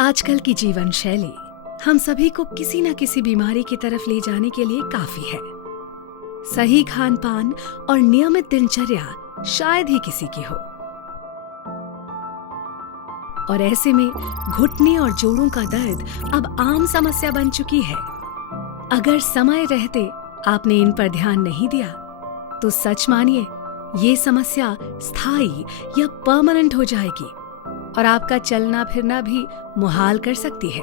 आजकल की जीवन शैली हम सभी को किसी न किसी बीमारी की तरफ ले जाने के लिए काफी है। सही खान पान और नियमित दिनचर्या शायद ही किसी की हो, और ऐसे में घुटने और जोड़ों का दर्द अब आम समस्या बन चुकी है। अगर समय रहते आपने इन पर ध्यान नहीं दिया तो सच मानिए ये समस्या स्थायी या परमानेंट हो जाएगी और आपका चलना फिरना भी मुहाल कर सकती है।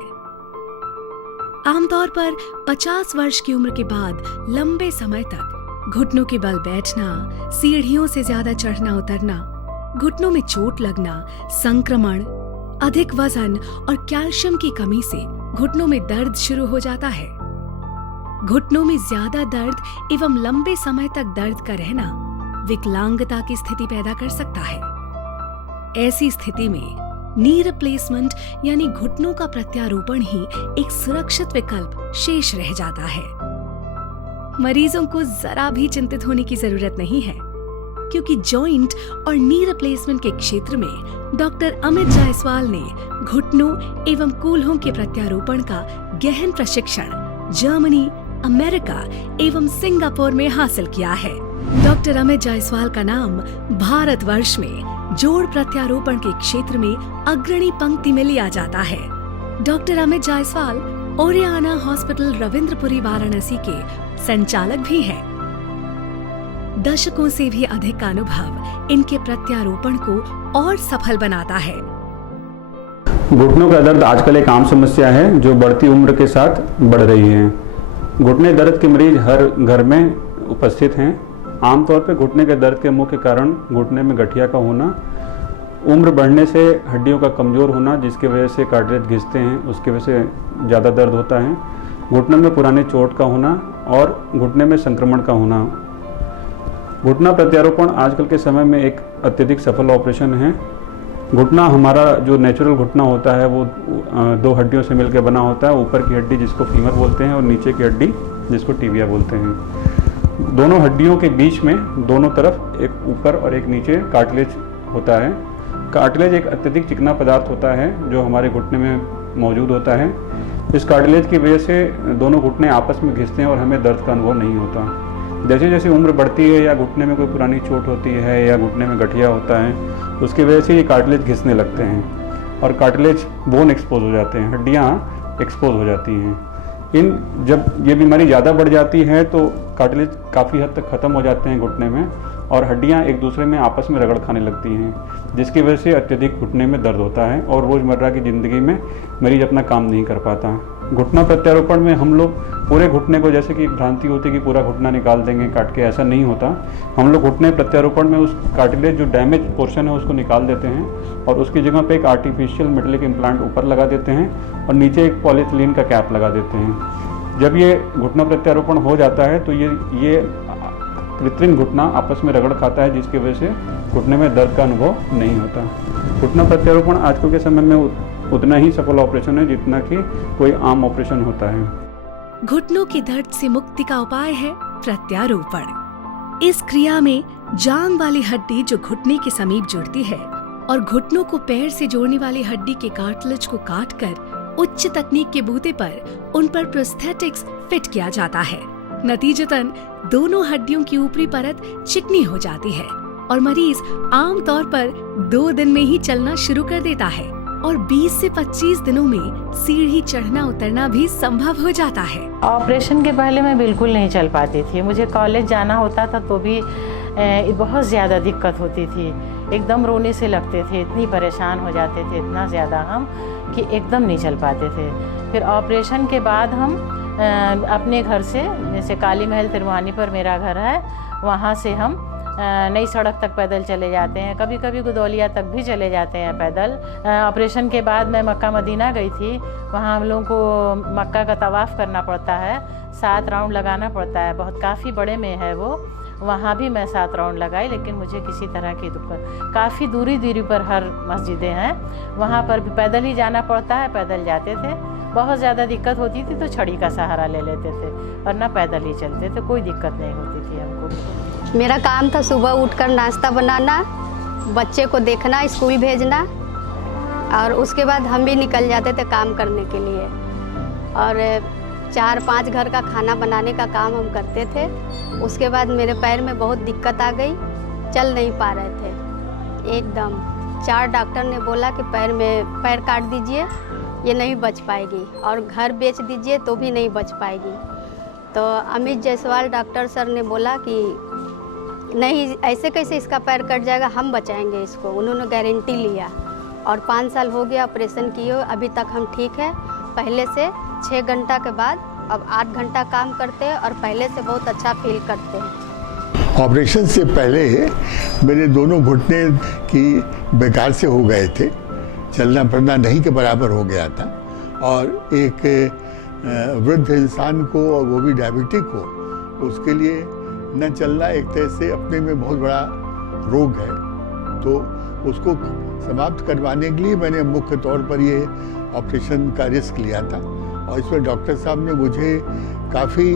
आमतौर पर 50 वर्ष की उम्र के बाद लंबे समय तक घुटनों के बल बैठना, सीढ़ियों से ज्यादा चढ़ना उतरना, घुटनों में चोट लगना, संक्रमण, अधिक वजन और कैल्शियम की कमी से घुटनों में दर्द शुरू हो जाता है। घुटनों में ज्यादा दर्द एवं लंबे समय तक दर्द का रहना विकलांगता की स्थिति पैदा कर सकता है। ऐसी स्थिति में नी रिप्लेसमेंट यानी घुटनों का प्रत्यारोपण ही एक सुरक्षित विकल्प शेष रह जाता है। मरीजों को जरा भी चिंतित होने की जरूरत नहीं है, क्योंकि जॉइंट और नी रिप्लेसमेंट के क्षेत्र में डॉक्टर अमित जायसवाल ने घुटनों एवं कूल्हों के प्रत्यारोपण का गहन प्रशिक्षण जर्मनी, अमेरिका एवं सिंगापुर में हासिल किया है। डॉक्टर अमित जायसवाल का नाम भारतवर्ष में जोड़ प्रत्यारोपण के क्षेत्र में अग्रणी पंक्ति में लिया जाता है। Doctor Amit Jaiswal Oriana hospital Ravindrapuri Varanasi के संचालक भी हैं। दशकों से भी अधिक का अनुभव इनके प्रत्यारोपण को और सफल बनाता है। घुटनों का दर्द आजकल एक आम समस्या है जो बढ़ती उम्र के साथ बढ़ रही है। घुटने दर्द के मरीज हर घर में उपस्थित हैं। आमतौर पर घुटने के दर्द के मुख्य कारण घुटने में गठिया का होना, उम्र बढ़ने से हड्डियों का कमज़ोर होना जिसकी वजह से कार्टिलेज घिसते हैं, उसकी वजह से ज़्यादा दर्द होता है, घुटने में पुराने चोट का होना और घुटने में संक्रमण का होना। घुटना प्रत्यारोपण आजकल के समय में एक अत्यधिक सफल ऑपरेशन है। घुटना हमारा जो नेचुरल घुटना होता है वो दो हड्डियों से मिलकर बना होता है। ऊपर की हड्डी जिसको फीमर बोलते हैं और नीचे की हड्डी जिसको टिबिया बोलते हैं। दोनों हड्डियों के बीच में दोनों तरफ एक ऊपर और एक नीचे कार्टिलेज होता है। कार्टिलेज एक अत्यधिक चिकना पदार्थ होता है जो हमारे घुटने में मौजूद होता है। इस कार्टिलेज की वजह से दोनों घुटने आपस में घिसते हैं और हमें दर्द का अनुभव नहीं होता। जैसे जैसे उम्र बढ़ती है या घुटने में कोई पुरानी चोट होती है या घुटने में गठिया होता है, उसकी वजह से ये कार्टिलेज घिसने लगते हैं और कार्टिलेज बोन एक्सपोज हो जाते हैं, हड्डियाँ एक्सपोज हो जाती हैं। जब ये बीमारी ज़्यादा बढ़ जाती है तो कार्टिलेज काफ़ी हद तक ख़त्म हो जाते हैं घुटने में और हड्डियाँ एक दूसरे में आपस में रगड़ खाने लगती हैं, जिसकी वजह से अत्यधिक घुटने में दर्द होता है और रोज़मर्रा की ज़िंदगी में मरीज अपना काम नहीं कर पाता। घुटना प्रत्यारोपण में हम लोग पूरे घुटने को, जैसे कि भ्रांति होती है कि पूरा घुटना निकाल देंगे काट के, ऐसा नहीं होता। हम लोग घुटने प्रत्यारोपण में उस कार्टिलेज जो डैमेज पोर्शन है उसको निकाल देते हैं और उसकी जगह पे एक आर्टिफिशियल मेटलिक इम्प्लांट ऊपर लगा देते हैं और नीचे एक पॉलीथिलीन का कैप लगा देते हैं। जब ये घुटना प्रत्यारोपण हो जाता है तो ये कृत्रिम घुटना आपस में रगड़ खाता है, जिसकी वजह से घुटने में दर्द का अनुभव नहीं होता। घुटना प्रत्यारोपण आजकल के समय में उतना ही सफल ऑपरेशन है जितना कि कोई आम ऑपरेशन होता है। घुटनों के दर्द से मुक्ति का उपाय है प्रत्यारोपण। इस क्रिया में जांघ वाली हड्डी जो घुटने के समीप जुड़ती है और घुटनों को पैर से जोड़ने वाली हड्डी के कार्टिलेज को काटकर उच्च तकनीक के बूते पर उन पर प्रोस्थेटिक्स फिट किया जाता है। नतीजतन दोनों हड्डियों की ऊपरी परत चिकनी हो जाती है और मरीज आमतौर पर 2 दिन में ही चलना शुरू कर देता है और 20 से 25 दिनों में सीढ़ी चढ़ना उतरना भी संभव हो जाता है। ऑपरेशन के पहले मैं बिल्कुल नहीं चल पाती थी। मुझे कॉलेज जाना होता था तो भी बहुत ज़्यादा दिक्कत होती थी। एकदम रोने से लगते थे, इतनी परेशान हो जाते थे, इतना ज़्यादा हम कि एकदम नहीं चल पाते थे। फिर ऑपरेशन के बाद हम अपने घर से, जैसे काली महल तिरवानी पर मेरा घर है, वहाँ से हम नई सड़क तक पैदल चले जाते हैं। कभी कभी गुदौलिया तक भी चले जाते हैं पैदल। ऑपरेशन के बाद मैं मक्का मदीना गई थी। वहाँ हम लोगों को मक्का का तवाफ़ करना पड़ता है, 7 राउंड लगाना पड़ता है। बहुत काफ़ी बड़े में है वो। वहाँ भी मैं 7 राउंड लगाई, लेकिन मुझे किसी तरह की दिक्कत, काफ़ी दूरी पर हर मस्जिदें हैं, वहाँ पर भी पैदल ही जाना पड़ता है। पैदल जाते थे, बहुत ज़्यादा दिक्कत होती थी तो छड़ी का सहारा ले लेते थे, वरना पैदल ही चलते थे, कोई दिक्कत नहीं होती थी हमको। मेरा काम था सुबह उठकर नाश्ता बनाना, बच्चे को देखना, स्कूल भेजना, और उसके बाद हम भी निकल जाते थे काम करने के लिए। और 4-5 घर का खाना बनाने का काम हम करते थे। उसके बाद मेरे पैर में बहुत दिक्कत आ गई, चल नहीं पा रहे थे एकदम। 4 डॉक्टर ने बोला कि पैर काट दीजिए, ये नहीं बच पाएगी, और घर बेच दीजिए तो भी नहीं बच पाएगी। तो अमित जायसवाल डॉक्टर सर ने बोला कि नहीं, ऐसे कैसे इसका पैर कट जाएगा, हम बचाएंगे इसको। उन्होंने गारंटी लिया और 5 साल हो गया ऑपरेशन किए, अभी तक हम ठीक है। पहले से 6 घंटा के बाद अब 8 घंटा काम करते हैं और पहले से बहुत अच्छा फील करते हैं। ऑपरेशन से पहले मेरे दोनों घुटने की बेकार से हो गए थे, चलना फिरना नहीं के बराबर हो गया था। और एक वृद्ध इंसान को, और वो भी डायबिटिक को, उसके लिए न चलना एक तरह से अपने में बहुत बड़ा रोग है। तो उसको समाप्त करवाने के लिए मैंने मुख्य तौर पर ये ऑपरेशन का रिस्क लिया था। और इसमें डॉक्टर साहब ने मुझे काफ़ी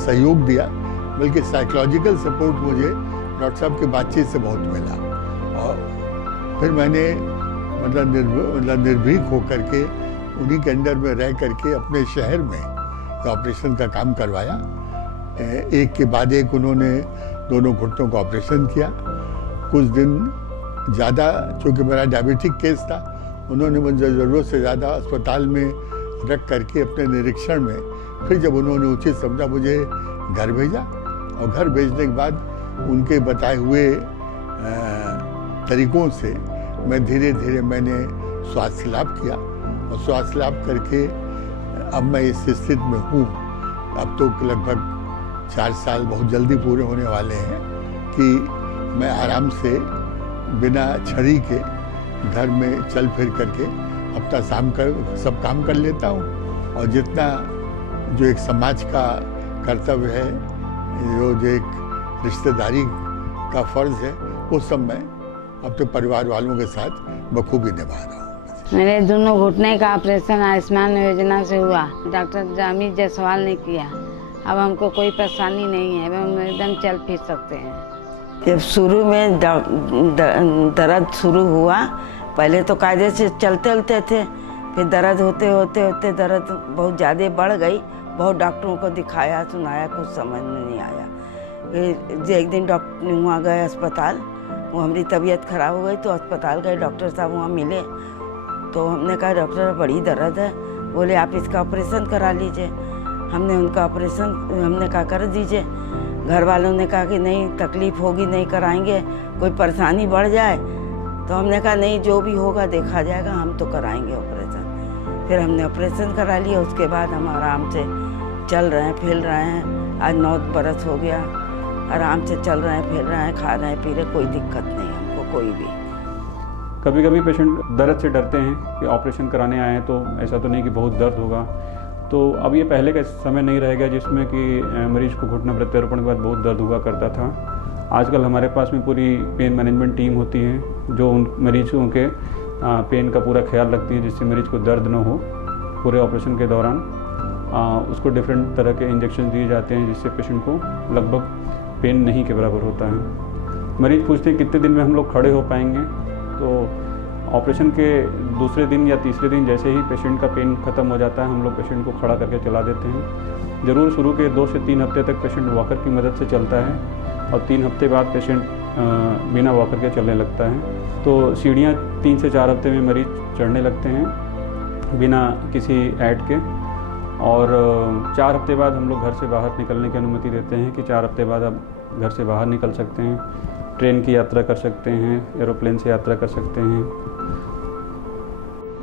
सहयोग दिया, बल्कि साइकोलॉजिकल सपोर्ट मुझे डॉक्टर साहब की बातचीत से बहुत मिला। और फिर मैंने मतलब निर्भीक होकर के उन्हीं के अंडर में रह करके अपने शहर में ऑपरेशन का काम करवाया। एक के बाद एक उन्होंने दोनों घुटनों का ऑपरेशन किया। कुछ दिन ज़्यादा, चूँकि मेरा डायबिटिक केस था, उन्होंने मुझे ज़रूरत से ज़्यादा अस्पताल में रख करके अपने निरीक्षण में, फिर जब उन्होंने उचित समझा मुझे घर भेजा। और घर भेजने के बाद उनके बताए हुए तरीक़ों से मैं धीरे धीरे मैंने स्वास्थ्य लाभ किया। और स्वास्थ्य लाभ करके अब मैं इस स्थिति में हूँ, अब तो लगभग 4 साल बहुत जल्दी पूरे होने वाले हैं, कि मैं आराम से बिना छड़ी के घर में चल फिर करके अपना सब काम कर लेता हूँ। और जितना जो एक समाज का कर्तव्य है, जो एक रिश्तेदारी का फर्ज है, वो सब मैं अपने परिवार वालों के साथ बखूबी निभा रहा हूँ। मेरे दोनों घुटने का ऑपरेशन आयुष्मान योजना से हुआ, डॉक्टर अमित जायसवाल ने किया। अब हमको कोई परेशानी नहीं है, हम एकदम चल फिर सकते हैं। जब शुरू में दर्द शुरू हुआ, पहले तो कायदे से चलते थे, फिर दर्द होते होते दर्द बहुत ज़्यादा बढ़ गई। बहुत डॉक्टरों को दिखाया, सुनाया, कुछ समझ में नहीं आया। फिर एक दिन डॉक्टर वहाँ गए अस्पताल, वो हमारी तबीयत खराब हो गई तो अस्पताल गए, डॉक्टर साहब वहाँ मिले। तो हमने कहा डॉक्टर बड़ी दर्द है, बोले आप इसका ऑपरेशन करा लीजिए। हमने उनका ऑपरेशन हमने कहा कर दीजिए। घर वालों ने कहा कि नहीं, तकलीफ़ होगी, नहीं कराएंगे, कोई परेशानी बढ़ जाए। तो हमने कहा नहीं, जो भी होगा देखा जाएगा, हम तो कराएंगे ऑपरेशन। फिर हमने ऑपरेशन करा लिया। उसके बाद हम आराम से चल रहे हैं, फिर रहे हैं। आज 9 बरस हो गया, आराम से चल रहे हैं, फिर रहे हैं, खा रहे हैं, पी रहे, कोई दिक्कत नहीं हमको कोई भी। कभी कभी पेशेंट दर्द से डरते हैं कि ऑपरेशन कराने आए हैं, तो ऐसा तो नहीं कि बहुत दर्द होगा। तो अब ये पहले का समय नहीं रह गया जिसमें कि मरीज को घुटना प्रत्यारोपण के बाद बहुत दर्द हुआ करता था। आजकल हमारे पास में पूरी पेन मैनेजमेंट टीम होती है जो उन मरीजों के पेन का पूरा ख्याल रखती है, जिससे मरीज को दर्द न हो। पूरे ऑपरेशन के दौरान उसको डिफरेंट तरह के इंजेक्शन दिए जाते हैं, जिससे पेशेंट को लगभग पेन नहीं के बराबर होता है। मरीज पूछते हैं कितने दिन में हम लोग खड़े हो पाएंगे, तो ऑपरेशन के दूसरे दिन या तीसरे दिन जैसे ही पेशेंट का पेन ख़त्म हो जाता है, हम लोग पेशेंट को खड़ा करके चला देते हैं। ज़रूर शुरू के 2 से 3 हफ्ते तक पेशेंट वॉकर की मदद से चलता है, और 3 हफ्ते बाद पेशेंट बिना वॉकर के चलने लगता है। तो सीढ़ियाँ 3 से 4 हफ्ते में मरीज चढ़ने लगते हैं बिना किसी ऐड के। और 4 हफ्ते बाद हम लोग घर से बाहर निकलने की अनुमति देते हैं कि 4 हफ्ते बाद आप घर से बाहर निकल सकते हैं, ट्रेन की यात्रा कर सकते हैं, एरोप्लेन से यात्रा कर सकते हैं।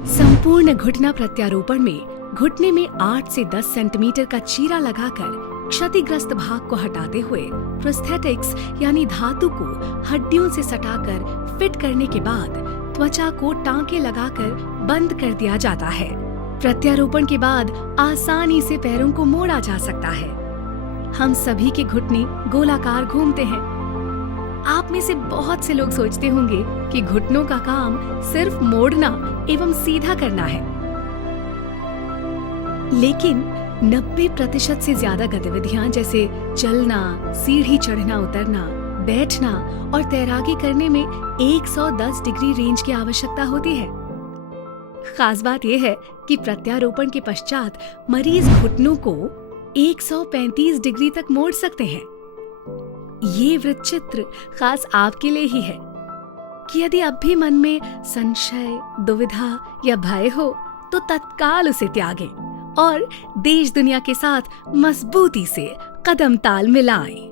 संपूर्ण घुटना प्रत्यारोपण में घुटने में 8 से 10 सेंटीमीटर का चीरा लगाकर क्षतिग्रस्त भाग को हटाते हुए प्रोस्थेटिक्स यानी धातु को हड्डियों से सटाकर फिट करने के बाद त्वचा को टांके लगाकर बंद कर दिया जाता है। प्रत्यारोपण के बाद आसानी से पैरों को मोड़ा जा सकता है। हम सभी के घुटने गोलाकार घूमते हैं। आप में से बहुत से लोग सोचते होंगे कि घुटनों का काम सिर्फ मोड़ना एवं सीधा करना है, लेकिन 90% से ज्यादा गतिविधियां जैसे चलना, सीढ़ी चढ़ना उतरना, बैठना और तैराकी करने में 110 डिग्री रेंज की आवश्यकता होती है। खास बात यह है कि प्रत्यारोपण के पश्चात मरीज घुटनों को 135 डिग्री तक मोड़ सकते हैं। ये वृत्तचित्र खास आपके लिए ही है कि यदि अब भी मन में संशय, दुविधा या भय हो तो तत्काल उसे त्यागें और देश दुनिया के साथ मजबूती से कदम ताल मिलाएं।